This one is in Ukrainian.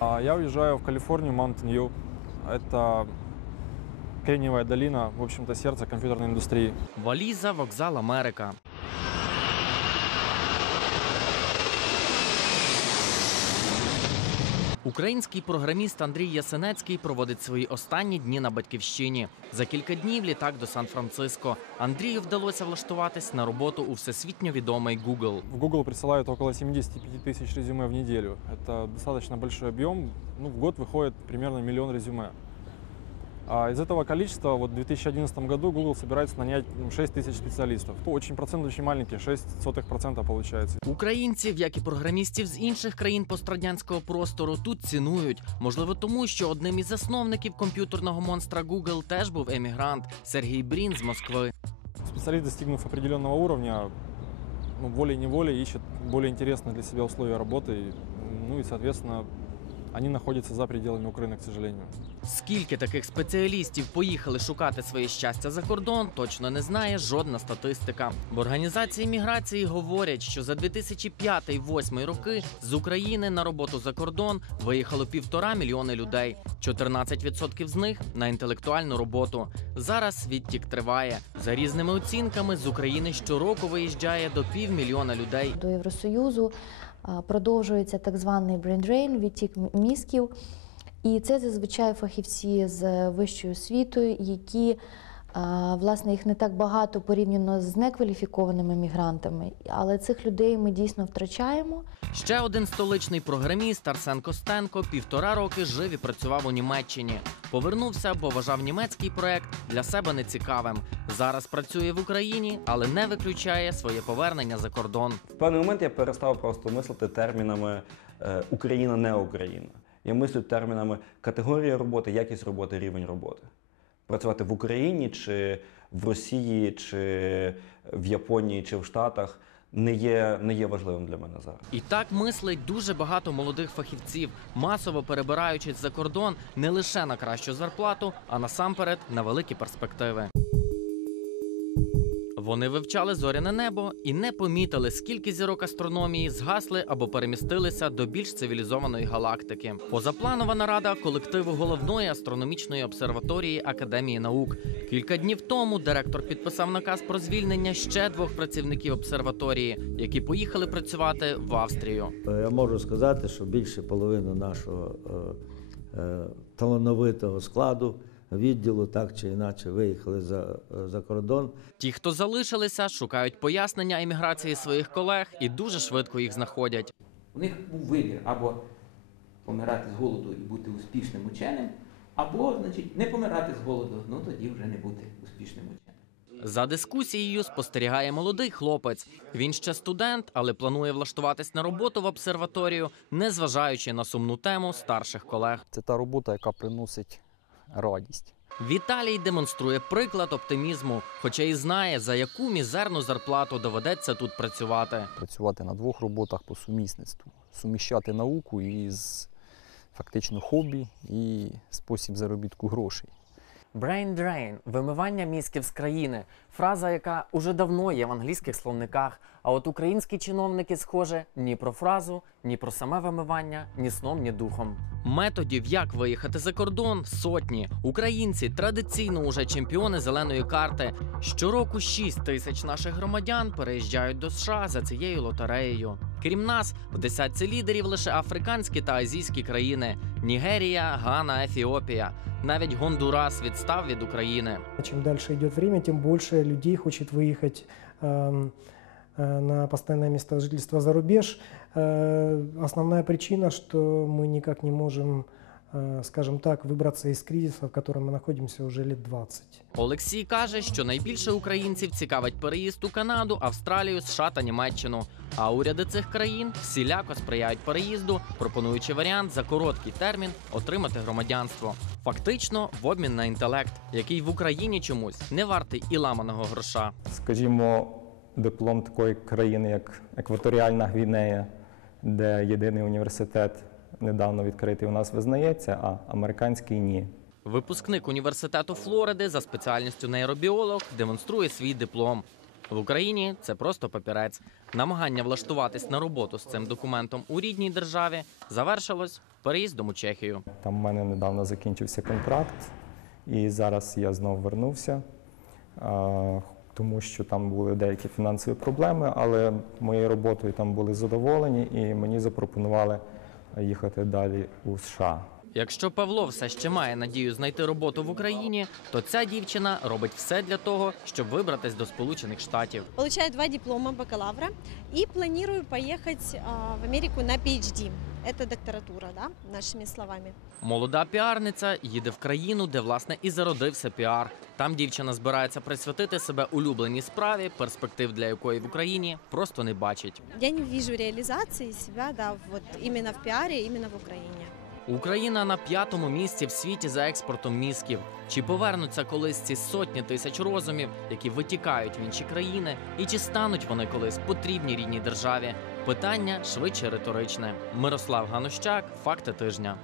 Я уезжаю в Калифорнию, View. Это Кремниевая долина, в общем-то, сердце компьютерной индустрии. Валіза, вокзал Америка. Український програміст Андрій Ясенецький проводить свої останні дні на батьківщині. За кілька днів літак до Сан-Франциско. Андрію вдалося влаштуватись на роботу у всесвітньо відомий Google. В Google присылают около 75 тысяч резюме в неделю. Это достаточно большой объем. Ну, в год выходит примерно миллион резюме. А из этого количества вот в 2011 году Google собирается нанять ну, 6 тысяч специалистов. То очень процент очень маленький, 0,06% получается. Українців, як і програмістів з інших країн пострадянського простору, тут цінують. Можливо, тому що одним із засновників комп'ютерного монстра Google теж був емігрант Сергій Брін з Москви. Специалист, достигнув определенного уровня, ну, волей-неволей ищет более интересные для себя условия работы. И, Ну и, соответственно, они находятся за пределами Украины, к сожалению. Скільки таких спеціалістів поїхали шукати своє щастя за кордон, точно не знає жодна статистика. В організації міграції говорять, що за 2005-2008 роки з України на роботу за кордон виїхало півтора мільйони людей. 14% з них на інтелектуальну роботу. Зараз відтік триває. За різними оцінками з України щороку виїжджає до півмільйона людей. До Євросоюзу продовжується так званий брейндрейн, відтік мізків. І це зазвичай фахівці з вищою освітою, які власне їх не так багато порівняно з некваліфікованими мігрантами, але цих людей ми дійсно втрачаємо. Ще один столичний програміст Арсен Костенко півтора роки жив і працював у Німеччині. Повернувся, бо вважав німецький проект для себе нецікавим. Зараз працює в Україні, але не виключає своє повернення за кордон. В певний момент я перестав просто мислити термінами е, Україна, не Україна. Я мислю термінами категорія роботи, якість роботи, рівень роботи. Працювати в Україні чи в Росії, чи в Японії, чи в Штатах не є, не є важливим для мене зараз. І так мислить дуже багато молодих фахівців, масово перебираючись за кордон не лише на кращу зарплату, а насамперед на великі перспективи. Вони вивчали зоряне небо і не помітили, скільки зірок астрономії згасли або перемістилися до більш цивілізованої галактики. Позапланова нарада колективу головної астрономічної обсерваторії Академії наук. Кілька днів тому директор підписав наказ про звільнення ще двох працівників обсерваторії, які поїхали працювати в Австрію. Е, Я можу сказати, що більше половини нашого е, е, талановитого складу відділу так чи інакше виїхали за, е, за кордон. Ті, хто залишилися, шукають пояснення еміграції своїх колег і дуже швидко їх знаходять. У них був вибір або помирати з голоду і бути успішним ученим, або, значить, не помирати з голоду, ну тоді вже не бути успішним ученим. За дискусією спостерігає молодий хлопець. Він ще студент, але планує влаштуватись на роботу в обсерваторію, незважаючи на сумну тему старших колег. Це та робота, яка приносить радість. Віталій демонструє приклад оптимізму, хоча і знає, за яку мізерну зарплату доведеться тут працювати. Працювати на двох роботах по сумісництву, суміщати науку із фактично хобі і спосіб заробітку грошей. Brain drain – вимивання мізків з країни. Фраза, яка уже давно є в англійських словниках. А от українські чиновники, схоже, ні про фразу, ні про саме вимивання, ні сном, ні духом. Методів, як виїхати за кордон, сотні. Українці традиційно уже чемпіони зеленої карти. Щороку 6 тисяч наших громадян переїжджають до США за цією лотереєю. Крім нас, в десятці лідерів лише африканські та азійські країни: Нігерія, Гана, Ефіопія. Навіть Гондурас відстав від України. Чем дальше идет время, тем больше людей хочет выехать эм, э, на постоянное место жительства за рубеж. Э, Основная причина, что мы никак не можем, э, скажем так, выбраться из кризиса, в котором мы находимся уже лет 20. Олексій каже, що найбільше українців цікавить переїзд у Канаду, Австралію, США та Німеччину. А уряди цих країн всіляко сприяють переїзду, пропонуючи варіант за короткий термін отримати громадянство. Фактично, в обмін на інтелект, який в Україні чомусь не вартий і ламаного гроша. скажімо, диплом такої країни, як Екваторіальна Гвінея, де єдиний університет недавно відкритий у нас визнається, а американський ні. Випускник університету Флориди за спеціальністю нейробіолог демонструє свій диплом. В Україні це просто папірець. Намагання влаштуватись на роботу з цим документом у рідній державі завершилось переїздом у Чехію. Там в мене недавно закінчився контракт, і зараз я знову вернувся, тому що там були деякі фінансові проблеми, але моєю роботою там були задоволені, і мені запропонували їхати далі у США. Якщо Павло все ще має надію знайти роботу в Україні, то ця дівчина робить все для того, щоб вибратись до Сполучених Штатів. Получаю два диплома бакалавра и планирую поехать а, в Америку на PhD. Это докторатура, да, нашими словами. Молода піарниця їде в країну, де власне і зародився піар. Там дівчина збирається присвятити себе улюбленій справі, перспектив для якої в Україні просто не бачить. Я не вижу реализации себя, да, вот именно в пиаре, именно в Украине. Україна на п'ятому місці в світі за експортом мізків. Чи повернуться колись ці сотні тисяч розумів, які витікають в інші країни, і чи стануть вони колись потрібні рідній державі? Питання швидше риторичне. Мирослав Ганущак, факти тижня.